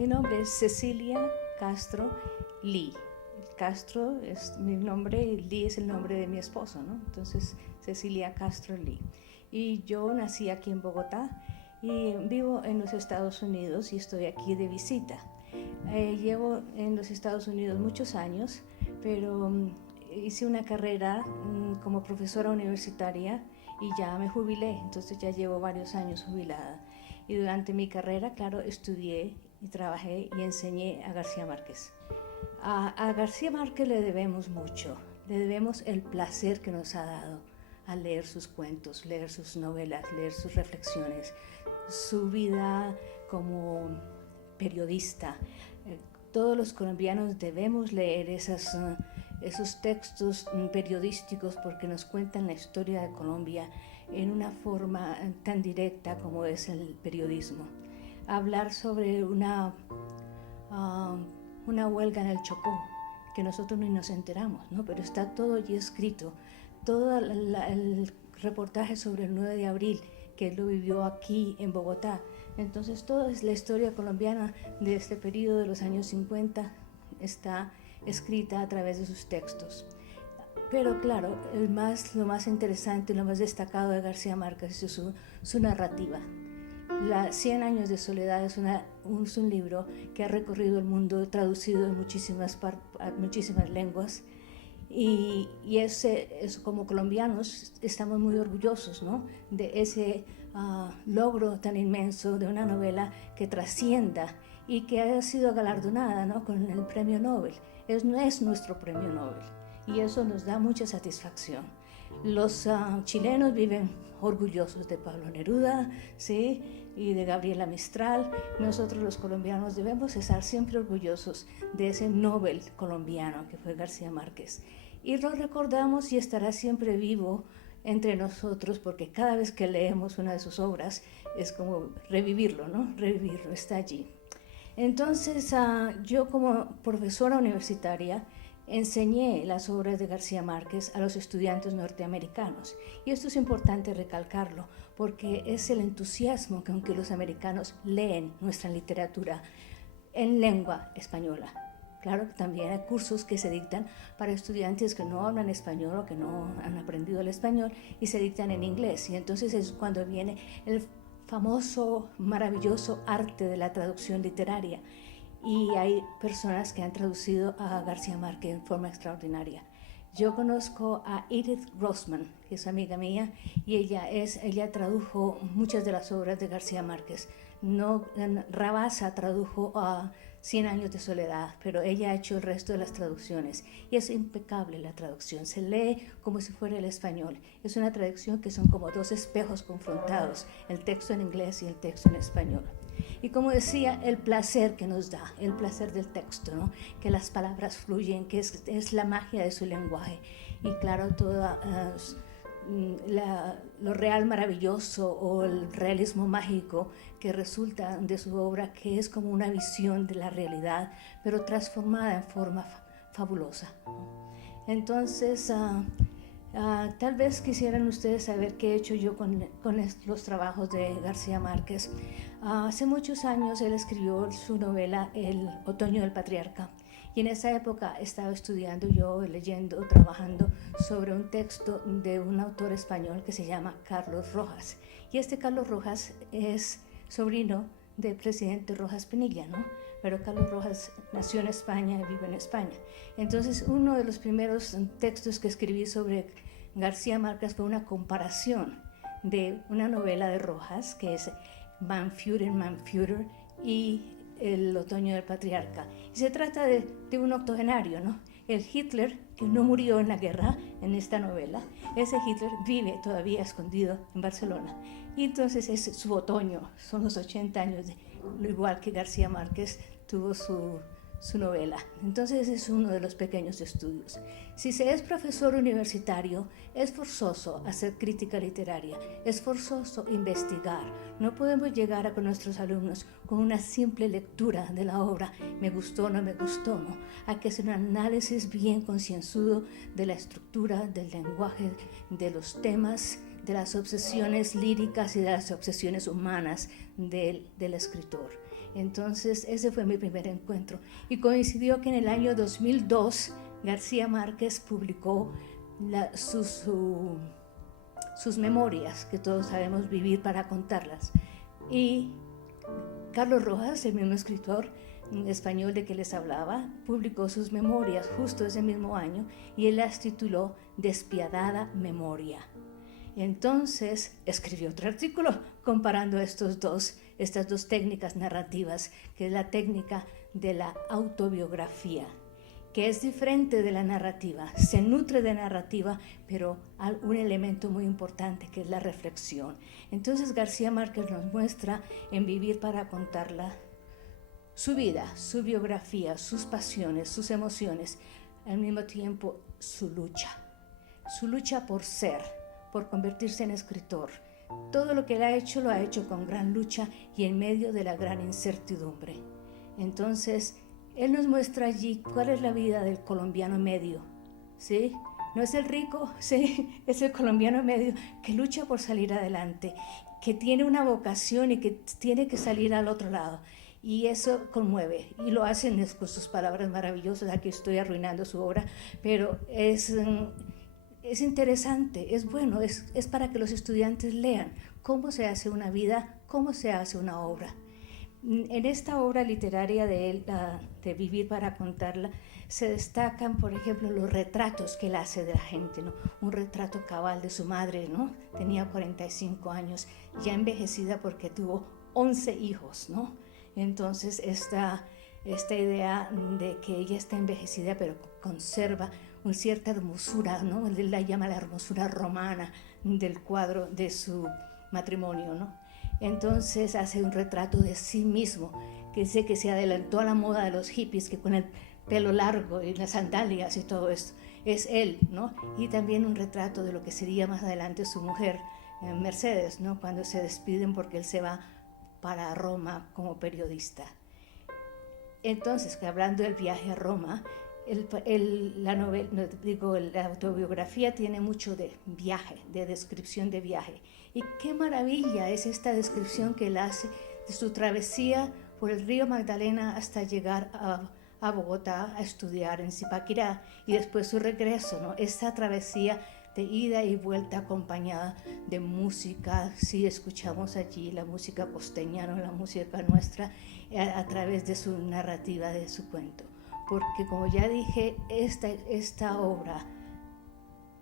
Mi nombre es Cecilia Castro Lee. Castro es mi nombre y Lee es el nombre de mi esposo, ¿no? Entonces, Cecilia Castro Lee. Y yo nací aquí en Bogotá y vivo en los Estados Unidos y estoy aquí de visita. Llevo en los Estados Unidos muchos años, pero hice una carrera como profesora universitaria y ya me jubilé, entonces ya llevo varios años jubilada. Y durante mi carrera, claro, estudié y trabajé y enseñé a García Márquez. A García Márquez le debemos mucho, le debemos el placer que nos ha dado al leer sus cuentos, leer sus novelas, leer sus reflexiones, su vida como periodista. Todos los colombianos debemos leer esos textos periodísticos porque nos cuentan la historia de Colombia en una forma tan directa como es el periodismo. Hablar sobre una huelga en el Chocó, que nosotros ni nos enteramos, ¿no? Pero está todo allí escrito. Todo el reportaje sobre el 9 de abril, que él lo vivió aquí en Bogotá. Entonces, toda la historia colombiana de este periodo de los años 50 está escrita a través de sus textos. Pero claro, lo más interesante y lo más destacado de García Márquez es su narrativa. 100 años de soledad es un libro que ha recorrido el mundo, traducido en muchísimas lenguas. Y como colombianos estamos muy orgullosos, ¿no?, de ese logro tan inmenso de una novela que trascienda y que haya sido galardonada, ¿no?, con el premio Nobel. Es nuestro premio Nobel y eso nos da mucha satisfacción. Los chilenos viven orgullosos de Pablo Neruda, ¿sí?, y de Gabriela Mistral. Nosotros los colombianos debemos estar siempre orgullosos de ese Nobel colombiano que fue García Márquez. Y lo recordamos y estará siempre vivo entre nosotros porque cada vez que leemos una de sus obras es como revivirlo, ¿no? Revivirlo, está allí. Entonces, yo como profesora universitaria enseñé las obras de García Márquez a los estudiantes norteamericanos. Y esto es importante recalcarlo, porque es el entusiasmo con que los americanos leen nuestra literatura en lengua española. Claro que también hay cursos que se dictan para estudiantes que no hablan español o que no han aprendido el español y se dictan en inglés. Y entonces es cuando viene el famoso, maravilloso arte de la traducción literaria. Y hay personas que han traducido a García Márquez en forma extraordinaria. Yo conozco a Edith Grossman, que es amiga mía, y ella tradujo muchas de las obras de García Márquez. No, Rabasa tradujo a 100 años de soledad, pero ella ha hecho el resto de las traducciones. Y es impecable la traducción, se lee como si fuera el español. Es una traducción que son como dos espejos confrontados, el texto en inglés y el texto en español. Y como decía, el placer que nos da, el placer del texto, ¿no?, que las palabras fluyen, que es la magia de su lenguaje. Y claro, lo real maravilloso o el realismo mágico que resulta de su obra, que es como una visión de la realidad, pero transformada en forma fabulosa. Entonces, tal vez quisieran ustedes saber qué he hecho yo con los trabajos de García Márquez. Hace muchos años él escribió su novela El otoño del patriarca, y en esa época estaba estudiando yo, leyendo, trabajando sobre un texto de un autor español que se llama Carlos Rojas. Y este Carlos Rojas es sobrino del presidente Rojas Pinilla, ¿no? Pero Carlos Rojas nació en España y vive en España. Entonces, uno de los primeros textos que escribí sobre García Márquez fue una comparación de una novela de Rojas, que es Mann-Führer y El otoño del patriarca. Y se trata de un octogenario, ¿no? El Hitler, que no murió en la guerra, en esta novela, ese Hitler vive todavía escondido en Barcelona. Y entonces es su otoño, son los 80 años, lo igual que García Márquez tuvo su novela. Entonces es uno de los pequeños estudios. Si se es profesor universitario, es forzoso hacer crítica literaria, es forzoso investigar. No podemos llegar con nuestros alumnos con una simple lectura de la obra, me gustó, no me gustó, no. Hay que hacer un análisis bien concienzudo de la estructura, del lenguaje, de los temas, de las obsesiones líricas y de las obsesiones humanas del escritor. Entonces ese fue mi primer encuentro. Y coincidió que en el año 2002 García Márquez publicó sus memorias, que todos sabemos vivir para contarlas. Y Carlos Rojas, el mismo escritor español de que les hablaba, publicó sus memorias justo ese mismo año y él las tituló Despiadada Memoria. Entonces escribió otro artículo comparando estas dos técnicas narrativas, que es la técnica de la autobiografía, que es diferente de la narrativa, se nutre de narrativa, pero hay un elemento muy importante que es la reflexión. Entonces García Márquez nos muestra en Vivir para contarla su vida, su biografía, sus pasiones, sus emociones, al mismo tiempo su lucha por ser, por convertirse en escritor. Todo lo que él ha hecho lo ha hecho con gran lucha y en medio de la gran incertidumbre. Entonces, él nos muestra allí cuál es la vida del colombiano medio, ¿sí? No es el rico, sí, es el colombiano medio que lucha por salir adelante, que tiene una vocación y que tiene que salir al otro lado. Y eso conmueve, y lo hacen con sus palabras maravillosas. Aquí estoy arruinando su obra, pero es interesante, es bueno, es para que los estudiantes lean cómo se hace una vida, cómo se hace una obra. En esta obra literaria de él, de Vivir para contarla, se destacan, por ejemplo, los retratos que él hace de la gente, ¿no? Un retrato cabal de su madre, ¿no? Tenía 45 años, ya envejecida porque tuvo 11 hijos, ¿no? Entonces, esta idea de que ella está envejecida, pero conserva una cierta hermosura, ¿no? Él la llama la hermosura romana del cuadro de su matrimonio, ¿no? Entonces hace un retrato de sí mismo, que dice que se adelantó a la moda de los hippies, que con el pelo largo y las sandalias y todo esto, es él, ¿no? Y también un retrato de lo que sería más adelante su mujer, Mercedes, ¿no? Cuando se despiden porque él se va para Roma como periodista. Entonces, hablando del viaje a Roma, la autobiografía tiene mucho de viaje, de descripción de viaje. Y qué maravilla es esta descripción que él hace de su travesía por el río Magdalena hasta llegar a Bogotá a estudiar en Zipaquirá y después su regreso, ¿no? Esta travesía de ida y vuelta acompañada de música. Sí, escuchamos allí la música costeña, ¿no? La música nuestra, a través de su narrativa, de su cuento. Porque como ya dije, esta obra,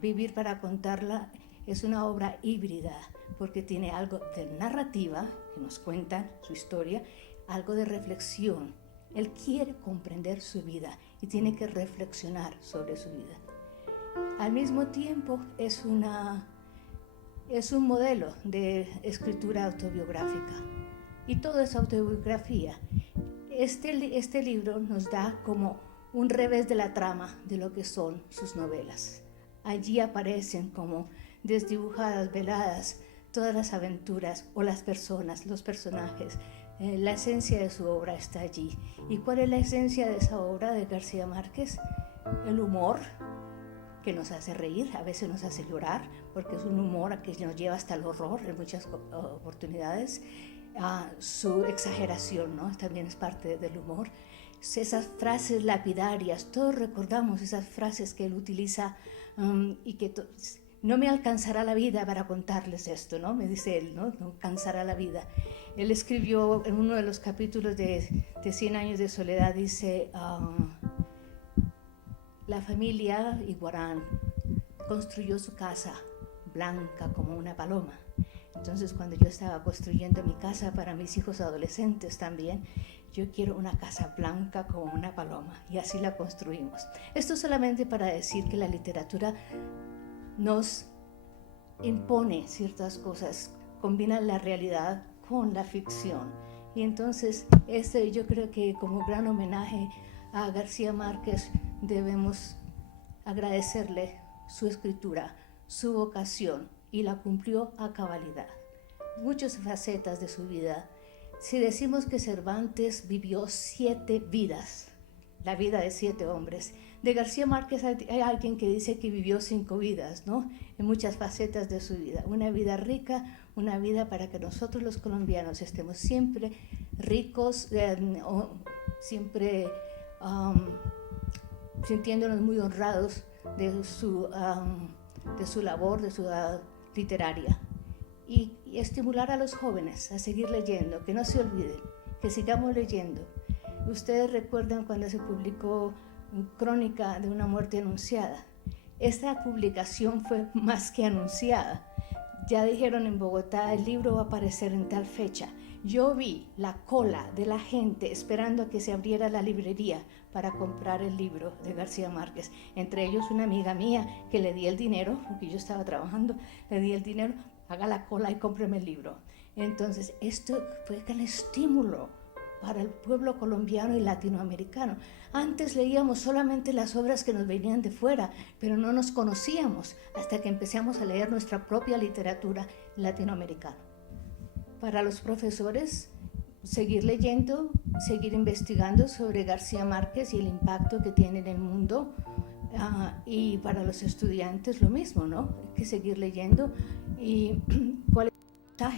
Vivir para contarla, es una obra híbrida, porque tiene algo de narrativa, que nos cuenta su historia, algo de reflexión. Él quiere comprender su vida y tiene que reflexionar sobre su vida. Al mismo tiempo, es un modelo de escritura autobiográfica. Y todo es autobiografía. Este libro nos da como un revés de la trama de lo que son sus novelas. Allí aparecen como desdibujadas, veladas, todas las aventuras o las personas, los personajes. La esencia de su obra está allí. ¿Y cuál es la esencia de esa obra de García Márquez? El humor, que nos hace reír, a veces nos hace llorar, porque es un humor que nos lleva hasta el horror en muchas oportunidades. Su exageración, ¿no? También es parte del humor. Esas frases lapidarias, todos recordamos esas frases que él utiliza, y que no me alcanzará la vida para contarles esto, ¿no? Me dice él, ¿no? No alcanzará la vida. Él escribió en uno de los capítulos de 100 años de soledad, dice, la familia Iguarán construyó su casa blanca como una paloma. Entonces, cuando yo estaba construyendo mi casa para mis hijos adolescentes también, yo quiero una casa blanca como una paloma, y así la construimos. Esto solamente para decir que la literatura nos impone ciertas cosas, combina la realidad con la ficción. Y entonces, yo creo que como gran homenaje a García Márquez debemos agradecerle su escritura, su vocación, y la cumplió a cabalidad. Muchas facetas de su vida. Si decimos que Cervantes vivió 7 vidas, la vida de 7 hombres, De García Márquez hay alguien que dice que vivió 5 vidas, ¿no? En muchas facetas de su vida. Una vida rica, una vida para que nosotros los colombianos estemos siempre ricos, siempre sintiéndonos muy honrados de su labor, de su literaria. Y estimular a los jóvenes a seguir leyendo, que no se olviden, que sigamos leyendo. Ustedes recuerdan cuando se publicó Crónica de una muerte anunciada. Esta publicación fue más que anunciada. Ya dijeron en Bogotá, el libro va a aparecer en tal fecha. Yo vi la cola de la gente esperando a que se abriera la librería para comprar el libro de García Márquez. Entre ellos una amiga mía que le di el dinero, porque yo estaba trabajando, le di el dinero, haga la cola y cómpreme el libro. Entonces, esto fue el estímulo para el pueblo colombiano y latinoamericano. Antes leíamos solamente las obras que nos venían de fuera, pero no nos conocíamos hasta que empezamos a leer nuestra propia literatura latinoamericana. Para los profesores, seguir leyendo, seguir investigando sobre García Márquez y el impacto que tiene en el mundo, y para los estudiantes lo mismo, ¿no? Hay que seguir leyendo. ¿Y cuál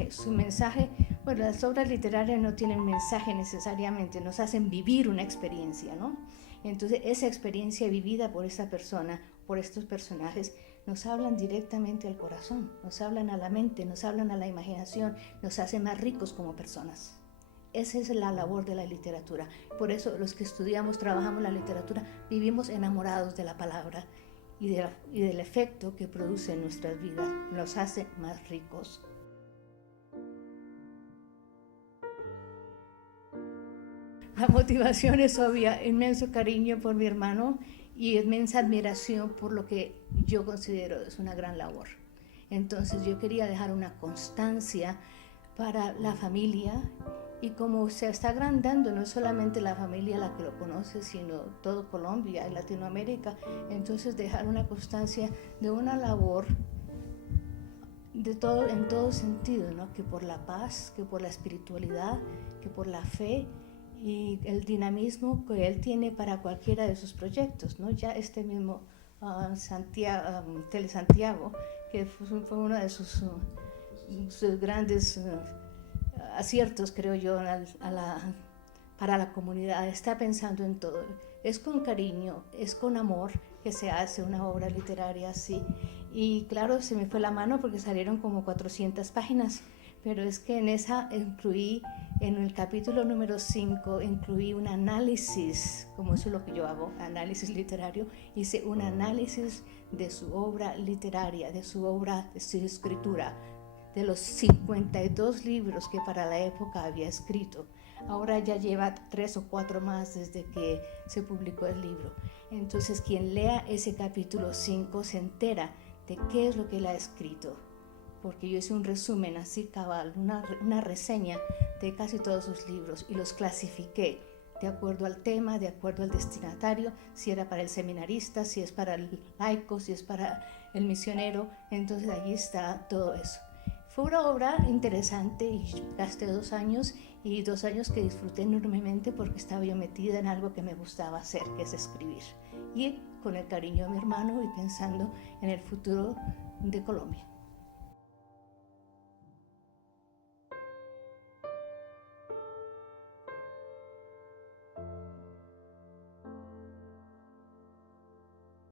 es su mensaje? Bueno, las obras literarias no tienen mensaje necesariamente, nos hacen vivir una experiencia, ¿no? Entonces, esa experiencia vivida por esa persona, por estos personajes, nos hablan directamente al corazón, nos hablan a la mente, nos hablan a la imaginación, nos hacen más ricos como personas. Esa es la labor de la literatura. Por eso los que estudiamos, trabajamos la literatura, vivimos enamorados de la palabra y del efecto que produce en nuestras vidas. Nos hace más ricos. La motivación es obvia, inmenso cariño por mi hermano y inmensa admiración por lo que yo considero es una gran labor. Entonces yo quería dejar una constancia para la familia, y como se está agrandando no solamente la familia la que lo conoce, sino todo Colombia y Latinoamérica, entonces dejar una constancia de una labor de todo, en todo sentido, ¿no? Que por la paz, que por la espiritualidad, que por la fe y el dinamismo que él tiene para cualquiera de sus proyectos, ¿no? Ya este mismo Telesantiago, que fue uno de sus grandes aciertos, creo yo, para la comunidad. Está pensando en todo. Es con cariño, es con amor que se hace una obra literaria así. Y claro, se me fue la mano porque salieron como 400 páginas, pero es que en esa incluí, en el capítulo número 5, incluí un análisis, como eso es lo que yo hago, análisis literario. Hice un análisis de su obra literaria, de su obra, de su escritura, de los 52 libros que para la época había escrito. Ahora ya lleva 3 o 4 más desde que se publicó el libro. Entonces, quien lea ese capítulo 5 se entera de qué es lo que él ha escrito, porque yo hice un resumen así cabal, una reseña de casi todos sus libros y los clasifiqué de acuerdo al tema, de acuerdo al destinatario, si era para el seminarista, si es para el laico, si es para el misionero. Entonces allí está todo eso. Fue una obra interesante y gasté 2 años, y 2 años que disfruté enormemente porque estaba yo metida en algo que me gustaba hacer, que es escribir. Y con el cariño de mi hermano y pensando en el futuro de Colombia.